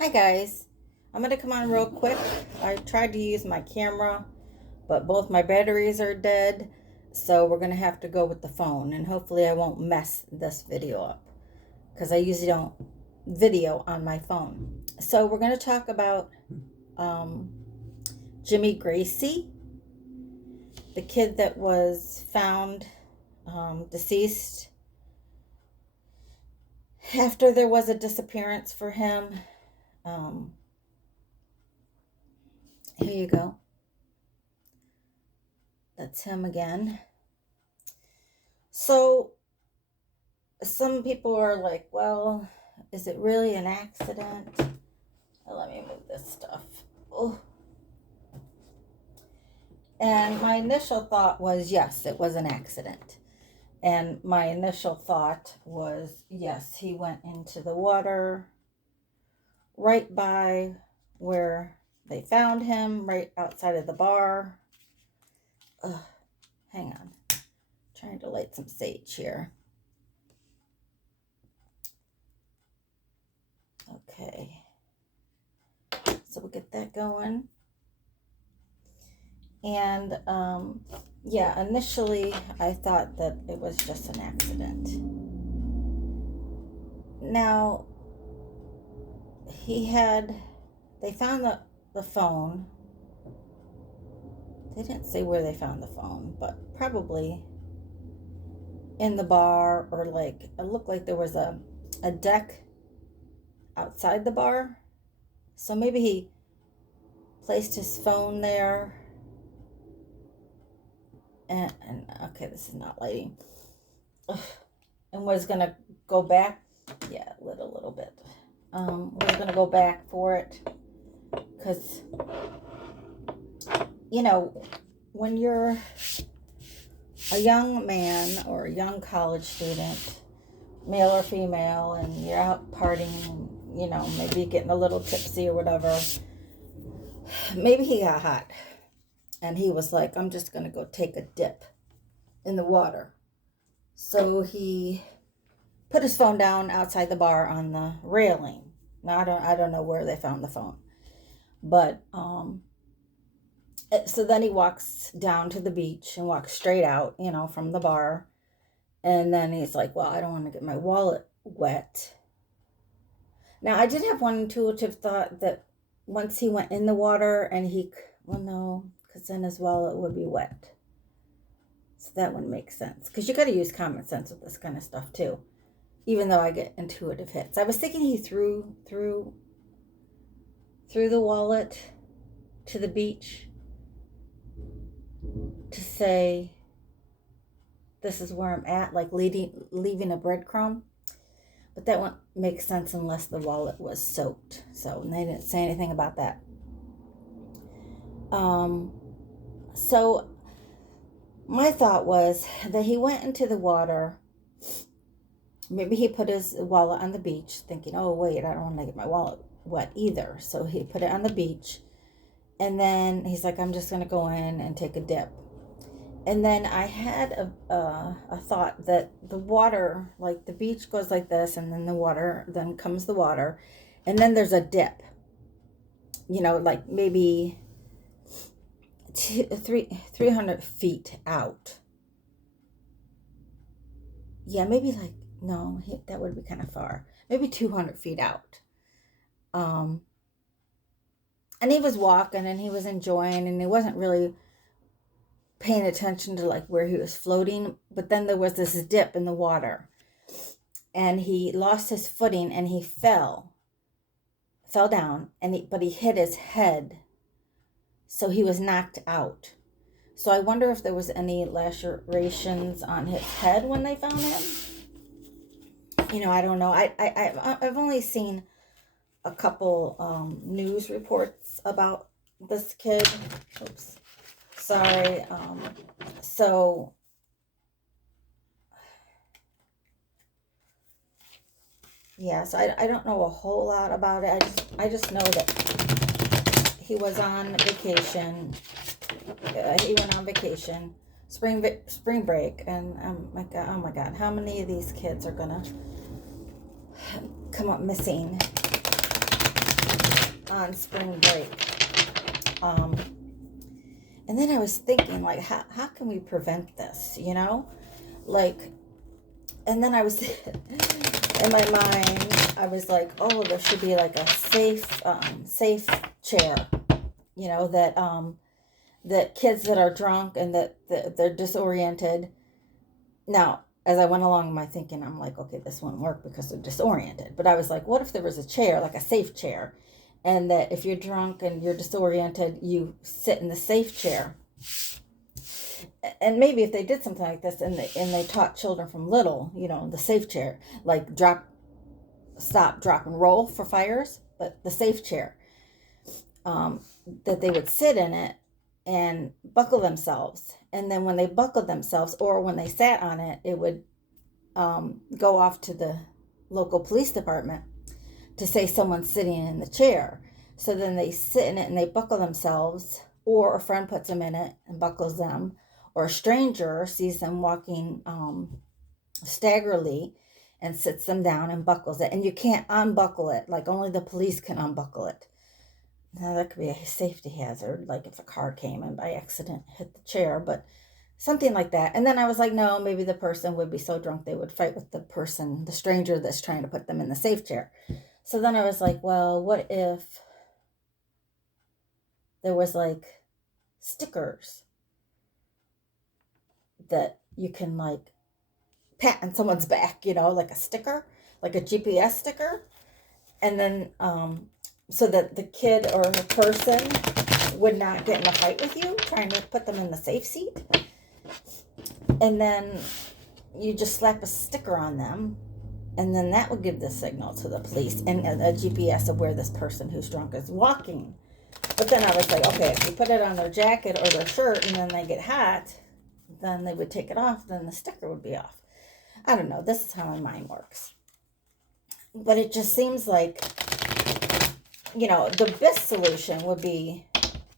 Hi guys, I'm going to come on real quick. I tried to use my camera, but both my batteries are dead, so we're going to have to go with the phone, and hopefully I won't mess this video up because I usually don't video on my phone. So we're going to talk about Jimmy Gracey, the kid that was found deceased after there was a disappearance for him. Here you go. That's him again. So some people are like, well, is it really an accident? Let me move this stuff. Oh. And my initial thought was, yes, it was an accident. And my initial thought was, yes, he went into the water right by where they found him, right outside of the bar. Ugh, hang on. Trying to light some sage here. Okay. So we'll get that going. And yeah, initially I thought that it was just an accident. Now, they found the phone. They didn't say where they found the phone, but probably in the bar, or like, it looked like there was a deck outside the bar. So maybe he placed his phone there. And okay, this is not lighting. Ugh. And was gonna go back. Yeah, lit a little bit. We're gonna go back for it because, you know, when you're a young man or a young college student, male or female, and you're out partying, and, you know, maybe getting a little tipsy or whatever, maybe he got hot and he was like, I'm just gonna go take a dip in the water. So he put his phone down outside the bar on the railing. Now I don't know where they found the phone, but so then he walks down to the beach and walks straight out, you know, from the bar, and then he's like, well, I don't want to get my wallet wet. Now I did have one intuitive thought that once he went in the water and no, because then his wallet would be wet. So that wouldn't make sense, because you got to use common sense with this kind of stuff too. Even though I get intuitive hits, I was thinking he threw the wallet to the beach to say, this is where I'm at, like leaving a breadcrumb. But that won't make sense unless the wallet was soaked. So they didn't say anything about that. So my thought was that he went into the water. Maybe he put his wallet on the beach thinking, oh, wait, I don't want to get my wallet wet either. So he put it on the beach. And then he's like, I'm just going to go in and take a dip. And then I had a thought that the water, like the beach goes like this, and then comes the water. And then there's a dip, you know, like maybe 300 feet out. Yeah, maybe like, no, that would be kind of far. Maybe 200 feet out. And he was walking and he was enjoying, and he wasn't really paying attention to like where he was floating. But then there was this dip in the water, and he lost his footing and he fell down, but he hit his head. So he was knocked out. So I wonder if there was any lacerations on his head when they found him. You know, I don't know. I've only seen a couple news reports about this kid. Oops. Sorry. So yeah, so I don't know a whole lot about it. I just know that he was on vacation. He went on vacation, spring break, and oh my god, how many of these kids are gonna come up missing? on spring break. And then I was thinking, like, how can we prevent this, you know? Like, and then I was, in my mind, I was like, oh, there should be like a safe chair, you know, that kids that are drunk and that they're disoriented. Now, as I went along in my thinking, I'm like, okay, this won't work because they're disoriented. But I was like, what if there was a chair, like a safe chair, and that if you're drunk and you're disoriented, you sit in the safe chair. And maybe if they did something like this and they taught children from little, you know, the safe chair, like stop, drop, and roll for fires, but the safe chair, that they would sit in it and buckle themselves. And then when they buckled themselves or when they sat on it, it would go off to the local police department to say someone's sitting in the chair. So then they sit in it and they buckle themselves, or a friend puts them in it and buckles them, or a stranger sees them walking staggerly and sits them down and buckles it. And you can't unbuckle it, like only the police can unbuckle it. Now that could be a safety hazard, like if a car came and by accident hit the chair, but something like that. And then I was like, no, maybe the person would be so drunk they would fight with the stranger that's trying to put them in the safe chair. So then I was like, well, what if there was like stickers that you can like pat on someone's back, you know, like a sticker, like a GPS sticker. And then, so that the kid or the person would not get in a fight with you, trying to put them in the safe seat. And then you just slap a sticker on them, and then that would give the signal to the police and a GPS of where this person who's drunk is walking. But then I was like, okay, if you put it on their jacket or their shirt and then they get hot, then they would take it off, then the sticker would be off. I don't know. This is how my mind works. But it just seems like, you know, the best solution would be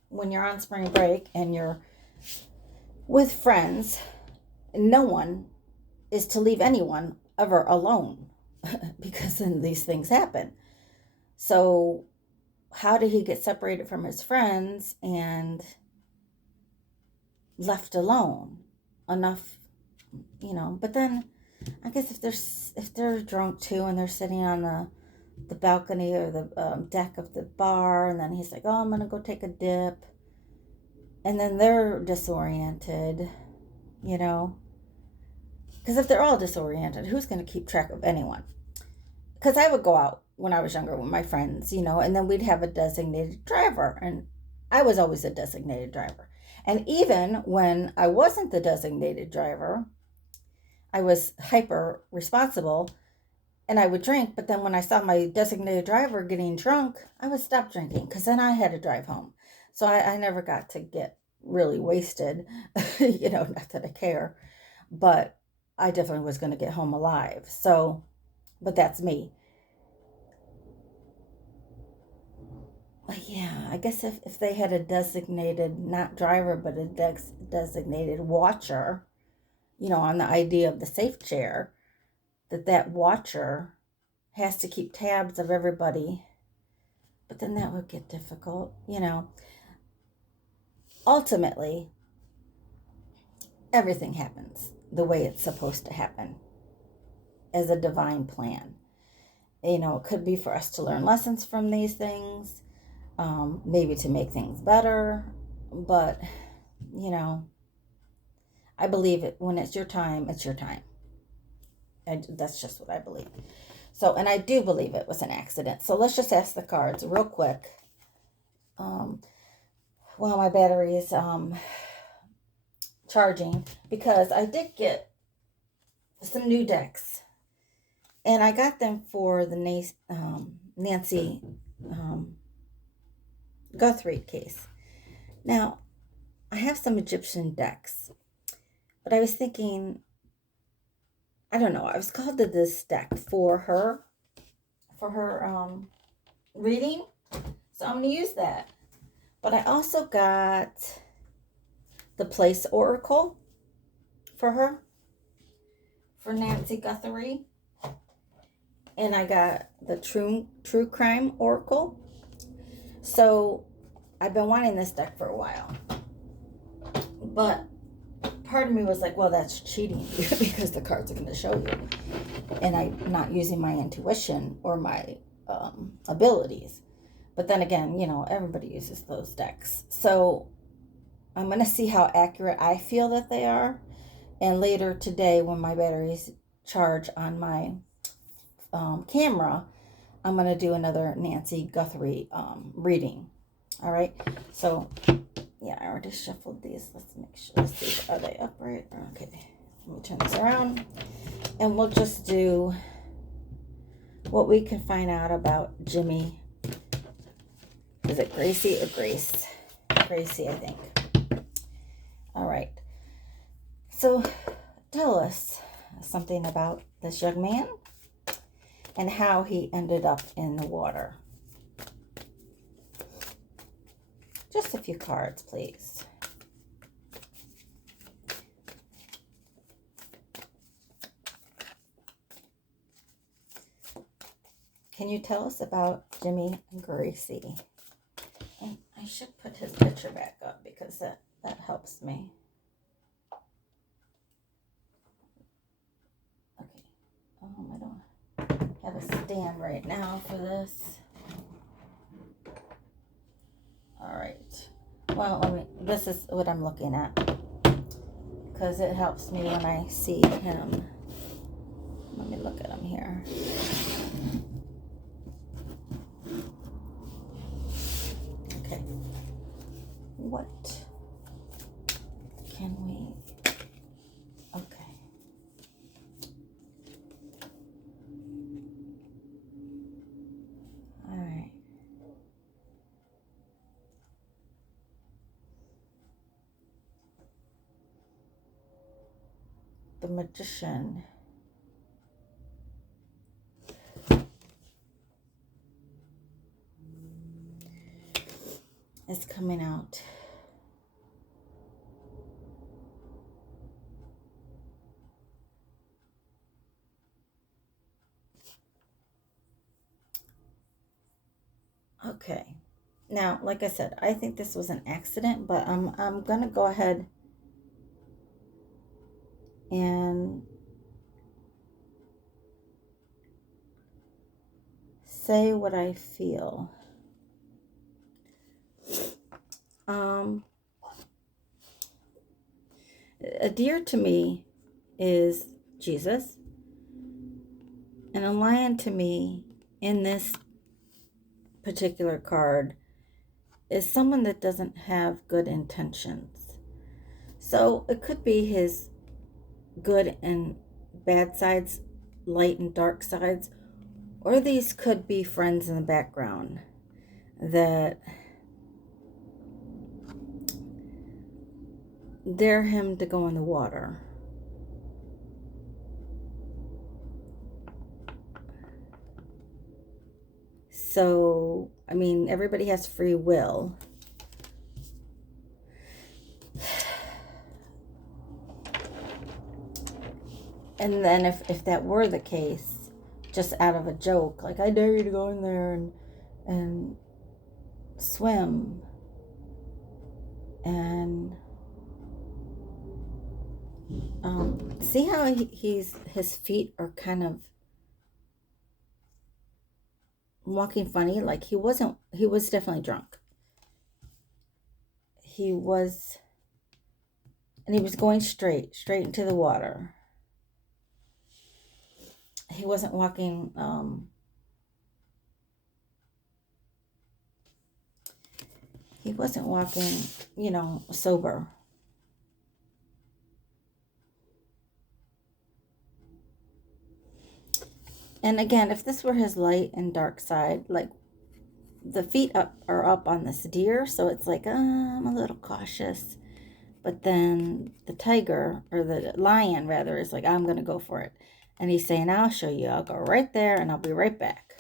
when you're on spring break and you're with friends, no one is to leave anyone ever alone because then these things happen. So how did he get separated from his friends and left alone enough, you know? But then I guess if they're drunk too and they're sitting on the balcony or the deck of the bar, and then he's like, oh, I'm gonna go take a dip, and then they're disoriented, you know, because if they're all disoriented, who's going to keep track of anyone? Because I would go out when I was younger with my friends, you know, and then we'd have a designated driver, and I was always a designated driver. And even when I wasn't the designated driver, I was hyper responsible and I would drink. But then when I saw my designated driver getting drunk, I would stop drinking because then I had to drive home. So I never got to get really wasted, you know, not that I care, but I definitely was going to get home alive. So, but that's me. But yeah, I guess if they had a designated, not driver, but a designated watcher, you know, on the idea of the safe chair, that watcher has to keep tabs of everybody. But then that would get difficult, you know. Ultimately, everything happens the way it's supposed to happen as a divine plan. You know, it could be for us to learn lessons from these things, maybe to make things better. But, you know, I believe it when it's your time, it's your time. That's just what I believe. So, and I do believe it was an accident. So let's just ask the cards real quick. While my battery is charging, because I did get some new decks, and I got them for the Nancy Guthrie case. Now, I have some Egyptian decks, but I was thinking, I don't know, I was called to this deck for her reading, so I'm going to use that. But I also got the Place Oracle for her, for Nancy Guthrie, and I got the True Crime Oracle. So I've been wanting this deck for a while, but part of me was like, well, that's cheating because the cards are going to show you, and I'm not using my intuition or my abilities. But then again, everybody uses those decks. So I'm going to see how accurate I feel that they are. And later today, when my batteries charge on my camera, I'm going to do another Nancy Guthrie reading. All right. So, yeah, I already shuffled these. Let's make sure. Let's see. Are they upright? Okay. Let me turn this around. And we'll just do what we can find out about Jimmy. Is it Gracey or Grace? Gracey, I think. All right. So, tell us something about this young man and how he ended up in the water. Just a few cards, please. Can you tell us about Jimmy and Gracey? And I should put his picture back up because that helps me. Okay. I don't have a stand right now for this. All right. Well, this is what I'm looking at because it helps me when I see him. Let me look at him here. Okay. What can we... Okay. All right. The Magician. Is coming out. Okay. Now, like I said, I think this was an accident, but I'm gonna go ahead and say what I feel. A deer to me is Jesus, and a lion to me in this particular card is someone that doesn't have good intentions. So it could be his good and bad sides, light and dark sides, or these could be friends in the background that dare him to go in the water. So, everybody has free will. And then if that were the case, just out of a joke, like, I dare you to go in there and swim. And see how his feet are kind of walking funny? Like he was definitely drunk. He was going straight into the water. He wasn't walking sober. And again, if this were his light and dark side, like the feet are up on this deer, so it's like, I'm a little cautious. But then the tiger, or the lion rather, is like, I'm going to go for it. And he's saying, I'll show you. I'll go right there and I'll be right back.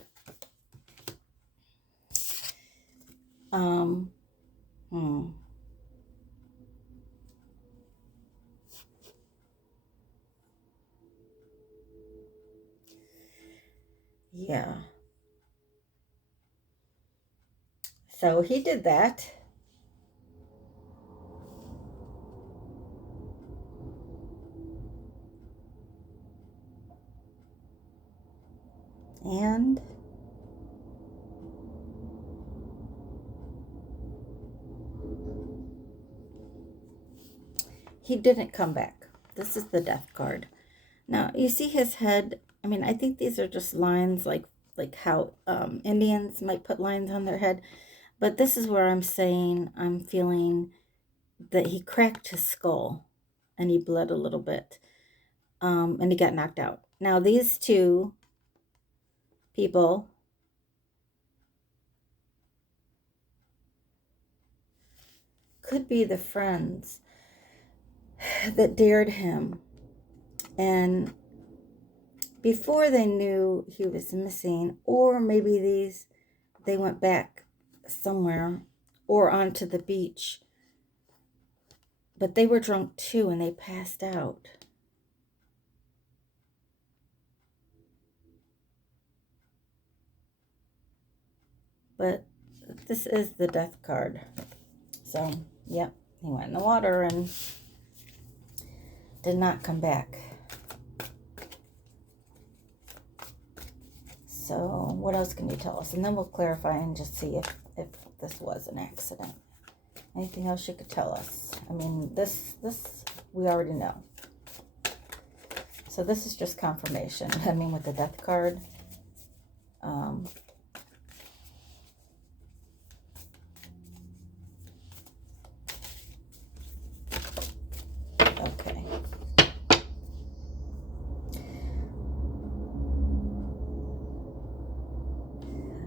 Yeah. So he did that. And he didn't come back. This is the death card. Now, you see his head. I mean, I think these are just lines like how Indians might put lines on their head. But this is where I'm saying I'm feeling that he cracked his skull and he bled a little bit. And he got knocked out. Now, these two people could be the friends that dared him. And before they knew he was missing, or maybe they went back somewhere or onto the beach. But they were drunk too and they passed out. But this is the death card. So, yep, he went in the water and did not come back. So, what else can you tell us? And then we'll clarify and just see if this was an accident. Anything else you could tell us? I mean, this we already know. So this is just confirmation. I mean, with the death card. Okay.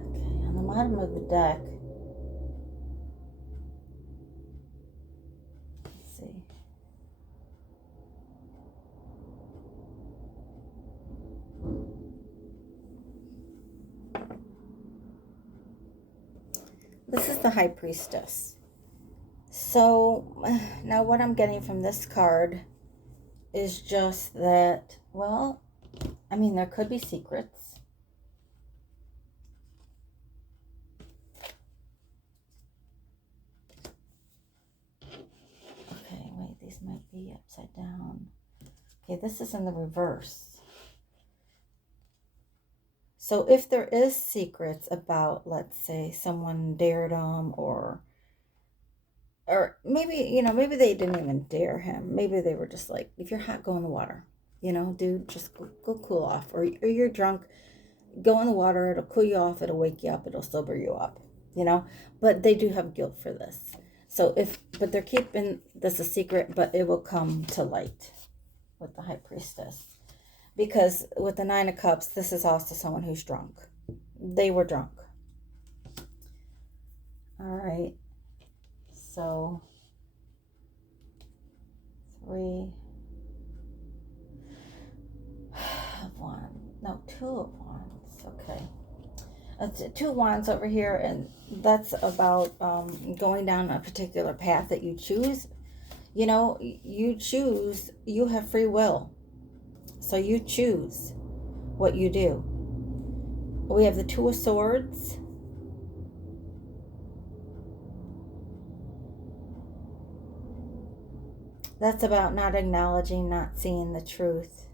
Okay, on the bottom of the deck. Let's see. This is the High Priestess. So, now what I'm getting from this card is just that, well, I mean, there could be secrets. Okay, wait, these might be upside down. Okay, this is in the reverse. So if there is secrets about, let's say, someone dared him or maybe, maybe they didn't even dare him. Maybe they were just like, if you're hot, go in the water. Dude, just go cool off. Or you're drunk, go in the water. It'll cool you off. It'll wake you up. It'll sober you up, But they do have guilt for this. So but they're keeping this a secret, but it will come to light with the High Priestess. Because with the Nine of Cups, this is also someone who's drunk. They were drunk. All right. So, 3 of Wands. No, 2 of Wands. Okay. That's 2 Wands over here, and that's about going down a particular path that you choose. You choose. You have free will. So you choose what you do. We have the 2 of Swords. That's about not acknowledging, not seeing the truth.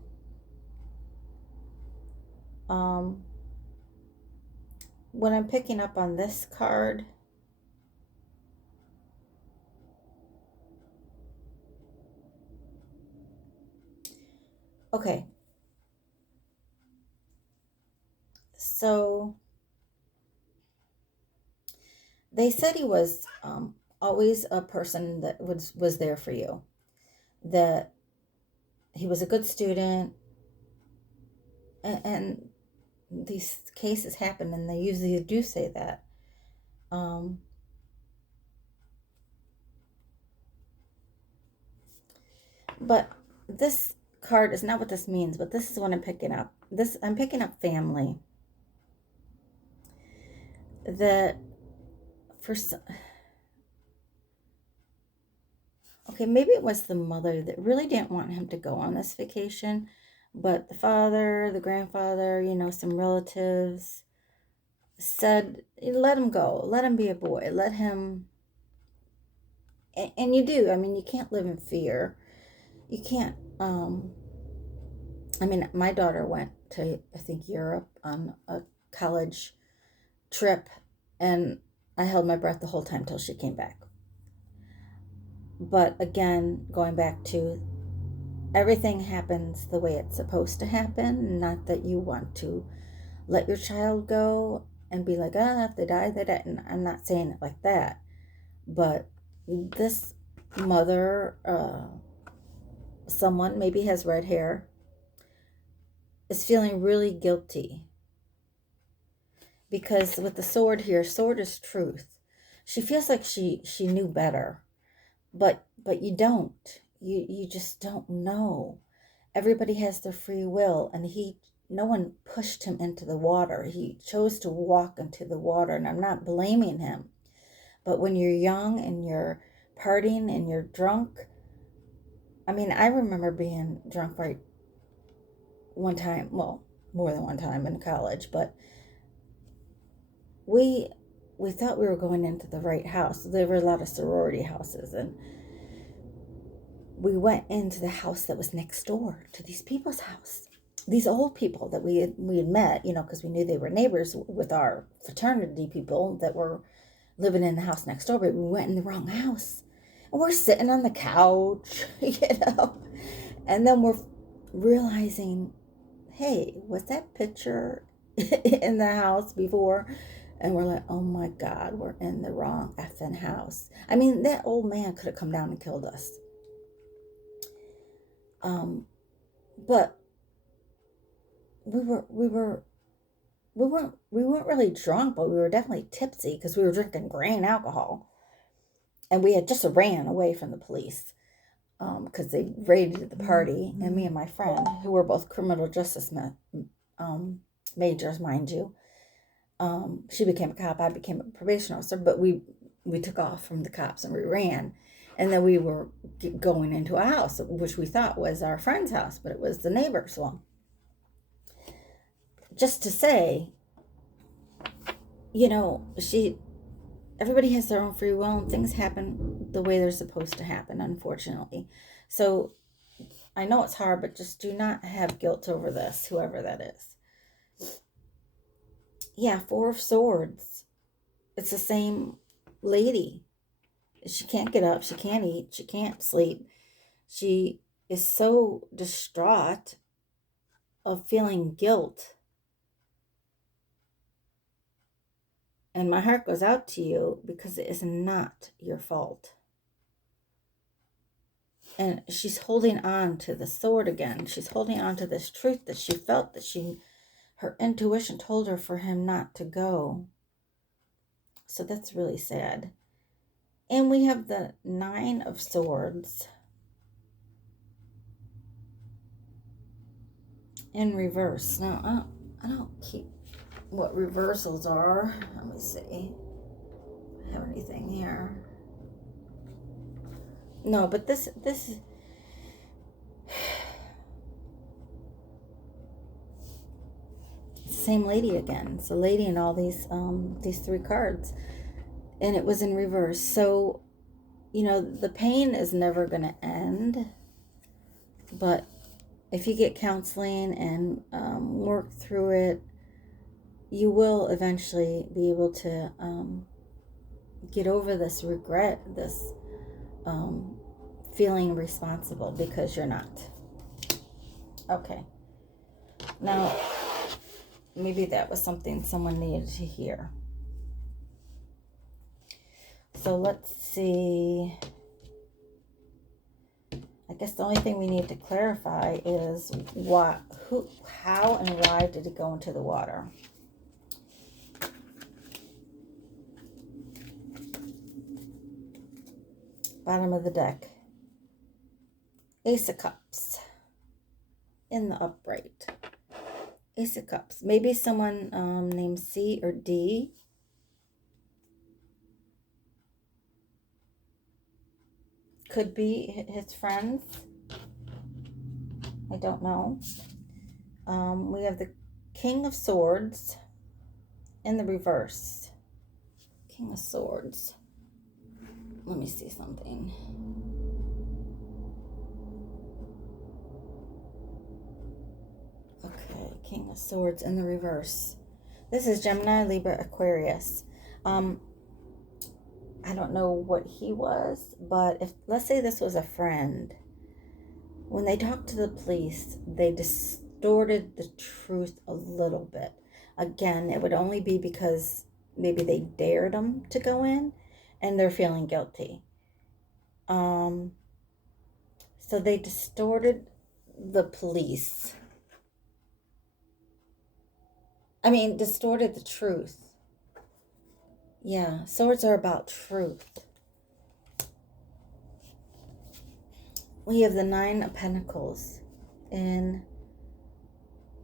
When I'm picking up on this card, okay. So they said he was always a person that was there for you. That he was a good student, and these cases happen, and they usually do say that. But this card is not what this means, but this is what I'm picking up. I'm picking up family. That for okay, maybe it was the mother that really didn't want him to go on this vacation, but the father, the grandfather, some relatives said, let him go, let him be a boy, let him, and you do. I mean, you can't live in fear. You can't, I mean, my daughter went to, I think, Europe on a college trip, and I held my breath the whole time till she came back. But again, going back to everything happens the way it's supposed to happen, not that you want to let your child go and be like, if they die, they die. And I'm not saying it like that. But this mother, someone maybe has red hair, is feeling really guilty. Because with the sword here, sword is truth. She feels like she knew better. But you don't. You just don't know. Everybody has their free will, and no one pushed him into the water. He chose to walk into the water, and I'm not blaming him. But when you're young and you're partying and you're drunk, I mean, I remember being drunk right one time, well, more than one time in college, but we thought we were going into the right house. There were a lot of sorority houses, and we went into the house that was next door to these people's house. These old people that we had met, because we knew they were neighbors with our fraternity people that were living in the house next door, but we went in the wrong house. And we're sitting on the couch, and then we're realizing, hey, was that picture in the house before? And we're like, oh my God, we're in the wrong effing house. I mean, that old man could have come down and killed us. But we weren't really drunk, but we were definitely tipsy because we were drinking grain alcohol, and we had just ran away from the police because they raided the party. And me and my friend, who were both criminal justice majors, mind you, she became a cop, I became a probation officer, but we took off from the cops and we ran. And then we were going into a house, which we thought was our friend's house, but it was the neighbor's one. Just to say, everybody has their own free will, and things happen the way they're supposed to happen, unfortunately. So I know it's hard, but just do not have guilt over this, whoever that is. Yeah, Four of Swords. It's the same lady. She can't get up, she can't eat, she can't sleep. She is so distraught of feeling guilt. And my heart goes out to you because it is not your fault. And she's holding on to the sword again. She's holding on to this truth that she felt, that her intuition told her for him not to go. So that's really sad. And we have the Nine of Swords in reverse. Now, I don't keep what reversals are. Let me see. Do I have anything here? No, but this is the same lady again. It's a lady in all these three cards, and it was in reverse. So, the pain is never going to end. But if you get counseling and work through it, you will eventually be able to get over this regret, this feeling responsible, because you're not. Okay. Now, maybe that was something someone needed to hear. So let's see. I guess the only thing we need to clarify is how and why did it go into the water? Bottom of the deck. Ace of Cups in the upright. Ace of Cups. Maybe someone named C or D. Could be his friends. I don't know. We have the King of Swords in the reverse. King of Swords. Let me see something. Okay, King of Swords in the reverse. This is Gemini, Libra, Aquarius. I don't know what he was, but if, let's say this was a friend, when they talked to the police, they distorted the truth a little bit. Again, it would only be because maybe they dared them to go in and they're feeling guilty. So they distorted the police. Distorted the truth. Yeah, swords are about truth. We have the Nine of Pentacles in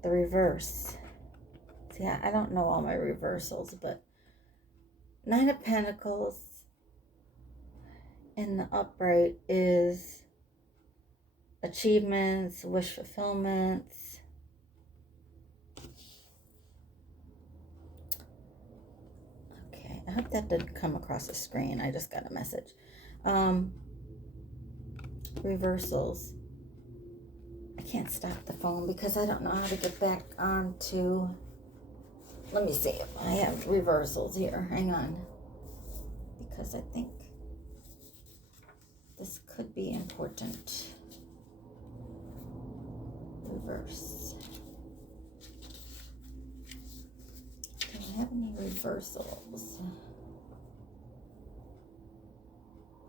the reverse. See, I don't know all my reversals, but Nine of Pentacles in the upright is achievements, wish fulfillments. Okay, I hope that didn't come across the screen. I just got a message. Reversals. I can't stop the phone because I don't know how to get back onto. Let me see if I have reversals here. Hang on. Because I think this could be important. Reverse. Do I have any reversals?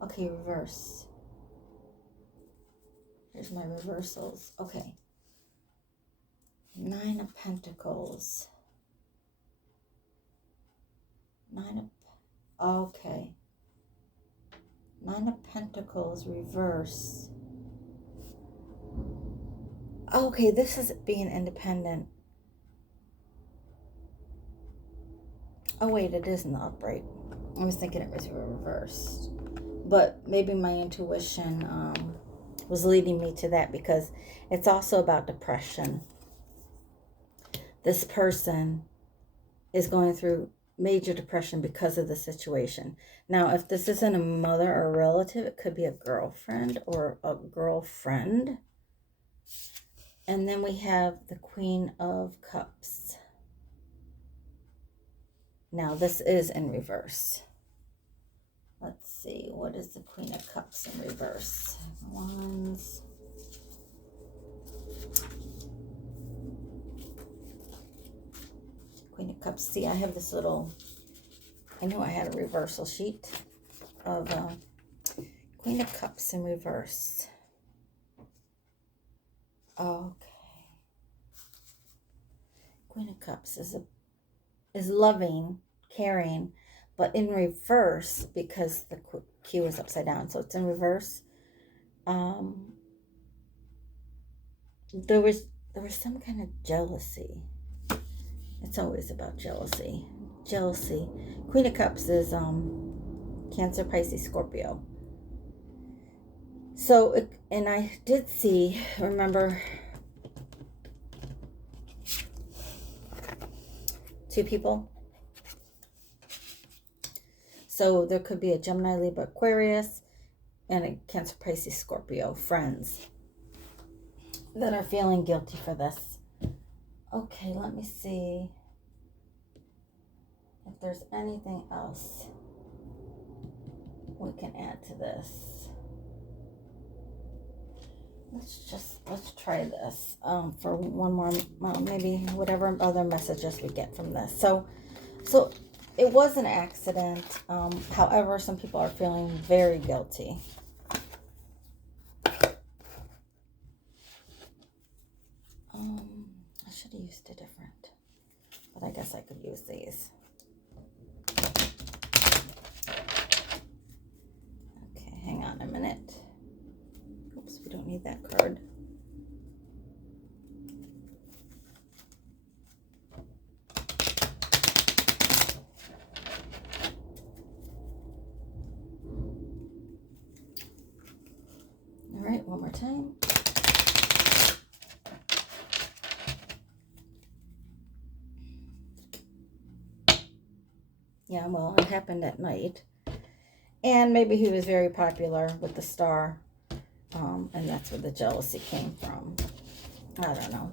Okay, reverse. Here's my reversals. Okay. Nine of Pentacles. Okay. Nine of Pentacles, reverse. Okay, this is being independent. Oh, wait, it is in the upright. I was thinking it was reversed. But maybe my intuition was leading me to that because it's also about depression. This person is going through major depression because of the situation. Now, if this isn't a mother or a relative, it could be a girlfriend or a girlfriend. And then we have the Queen of Cups. Now, this is in reverse. Let's see, what is the Queen of Cups in reverse? Wands. Queen of Cups. See, I have this little, I knew I had a reversal sheet of Queen of Cups in reverse. Okay. Queen of Cups is loving, caring, but in reverse because the Q is upside down, so it's in reverse. There was some kind of jealousy. It's always about jealousy. Jealousy. Queen of Cups is Cancer, Pisces, Scorpio. So, and I did see, remember, two people. So there could be a Gemini, Libra, Aquarius, and a Cancer, Pisces, Scorpio friends that are feeling guilty for this. Okay, let me see if there's anything else we can add to this. Let's try this for one more, maybe whatever other messages we get from this. So it was an accident. However, some people are feeling very guilty. I should have used a different, but I guess I could use these. Okay, hang on a minute. Oops, we don't need that card. All right, one more time. Yeah, well, it happened at night. And maybe he was very popular with the star. And that's where the jealousy came from. I don't know.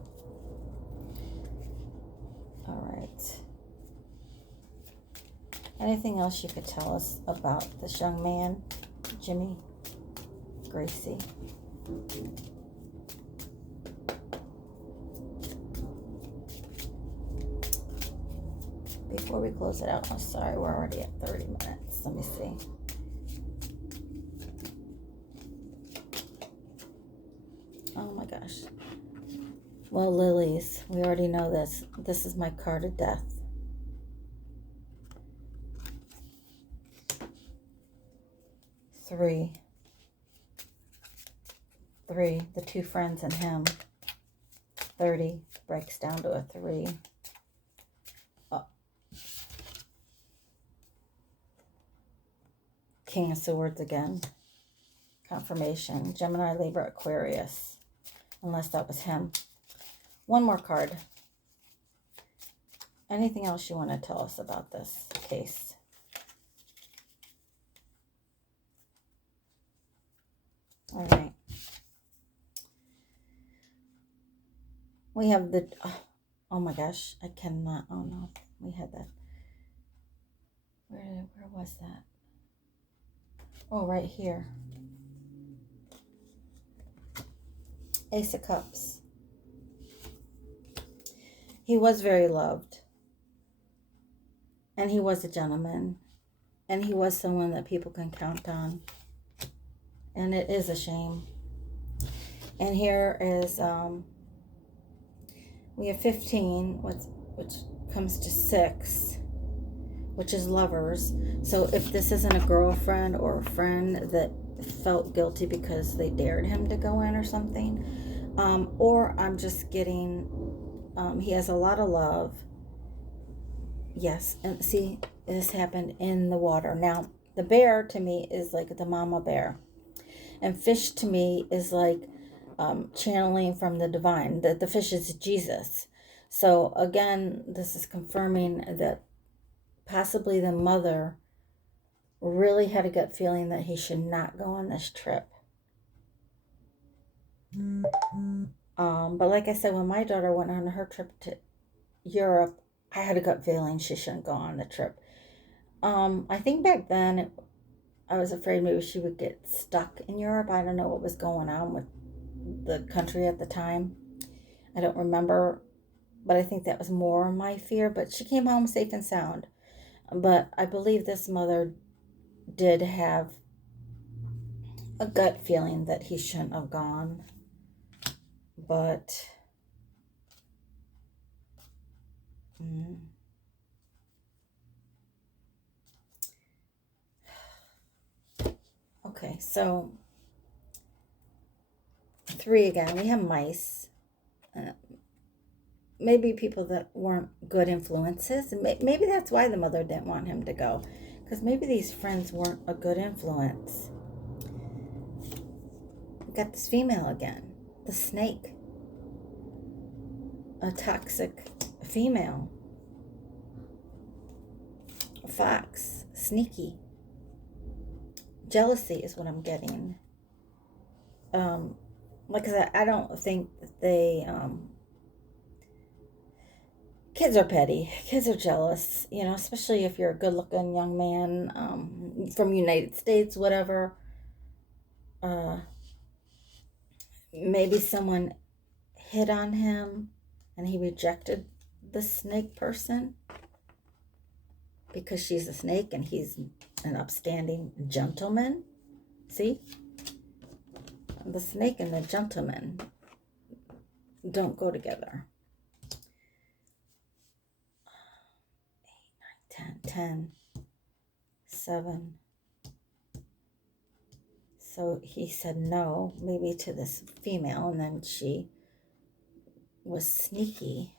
All right. Anything else you could tell us about this young man, Jimmy Gracey? Before we close it out, I'm sorry, we're already at 30 minutes. Let me see. Oh my gosh. Well, lilies, we already know this. This is my card of death. Three, the two friends and him. 30 breaks down to a 3. Oh. King of Swords again. Confirmation. Gemini, Libra, Aquarius. Unless that was him. One more card. Anything else you want to tell us about this case? All right. We have the, oh my gosh, I cannot, oh no, we had that. Where was that? Oh, right here. Ace of Cups. He was very loved. And he was a gentleman. And he was someone that people can count on. And it is a shame. And here is, we have 15, which comes to 6, which is lovers. So if this isn't a girlfriend or a friend that felt guilty because they dared him to go in or something, or I'm just getting, he has a lot of love. Yes, and see, this happened in the water. Now, the bear to me is like the mama bear. And fish to me is like channeling from the divine. The fish is Jesus. So again, this is confirming that possibly the mother really had a gut feeling that he should not go on this trip. But like I said, when my daughter went on her trip to Europe, I had a gut feeling she shouldn't go on the trip. I think back then I was afraid maybe she would get stuck in Europe. I don't know what was going on with the country at the time. I don't remember, but I think that was more my fear. But she came home safe and sound. But I believe this mother did have a gut feeling that he shouldn't have gone. But okay, so 3 again. We have mice. Maybe people that weren't good influences. Maybe that's why the mother didn't want him to go. Because maybe these friends weren't a good influence. We got this female again. The snake. A toxic female. A fox. Sneaky. Jealousy is what I'm getting. Like I said, I don't think that they... kids are petty. Kids are jealous, you know, especially if you're a good-looking young man from United States, whatever. Maybe someone hit on him and he rejected the snake person because she's a snake and he's an upstanding gentleman. See? The snake and the gentleman don't go together. 8, 9, 10, 7. So he said no, maybe to this female, and then she was sneaky.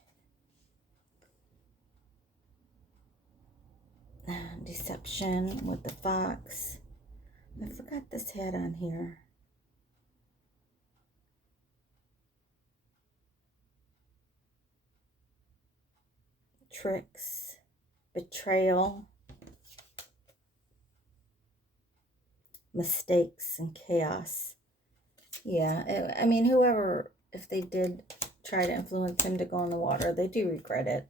Deception with the fox. I forgot this hat on here. Tricks. Betrayal. mistakes and chaos. Yeah, I mean, whoever, if they did try to influence him to go in the water, they do regret it.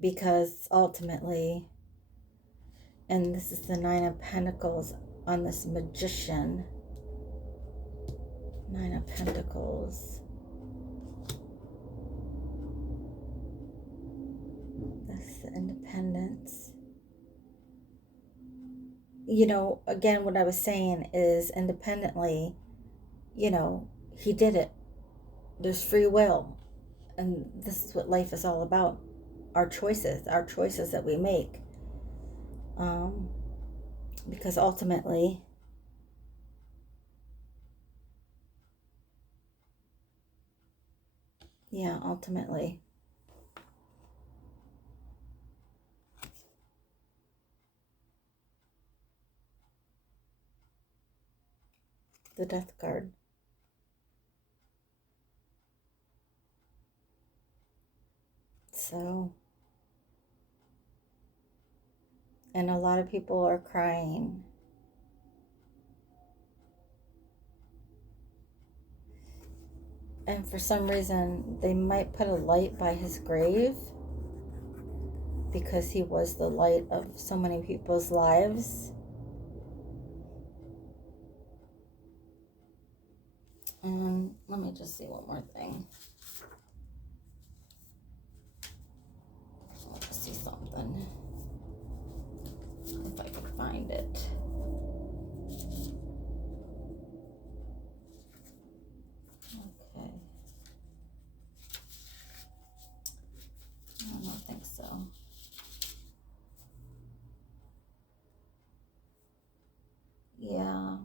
Because ultimately, and this is the Nine of Pentacles on this magician. Nine of Pentacles. That's the Independence. You know, again, what I was saying is independently, you know, he did it. There's free will. And this is what life is all about. Our choices that we make. Because ultimately, ultimately, the Death card. So, and a lot of people are crying. And for some reason, they might put a light by his grave because he was the light of so many people's lives. And let me just see one more thing. Let's see something. If I can find it. Okay. I don't think so. Yeah.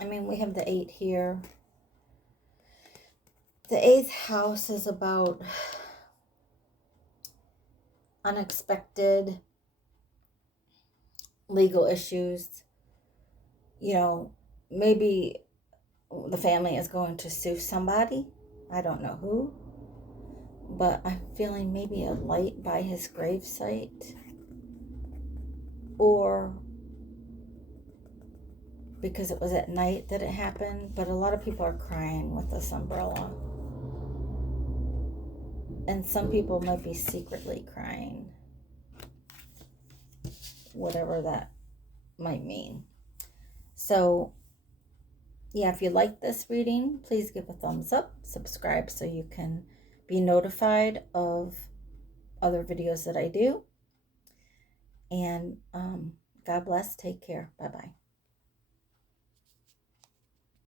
I mean, we have the 8 here. The 8th house is about unexpected legal issues. You know, maybe the family is going to sue somebody. I don't know who. But I'm feeling maybe a light by his gravesite. Or because it was at night that it happened. But a lot of people are crying with this umbrella. And some people might be secretly crying. Whatever that might mean. So, yeah, if you like this reading, please give a thumbs up. Subscribe so you can be notified of other videos that I do. And God bless. Take care. Bye-bye.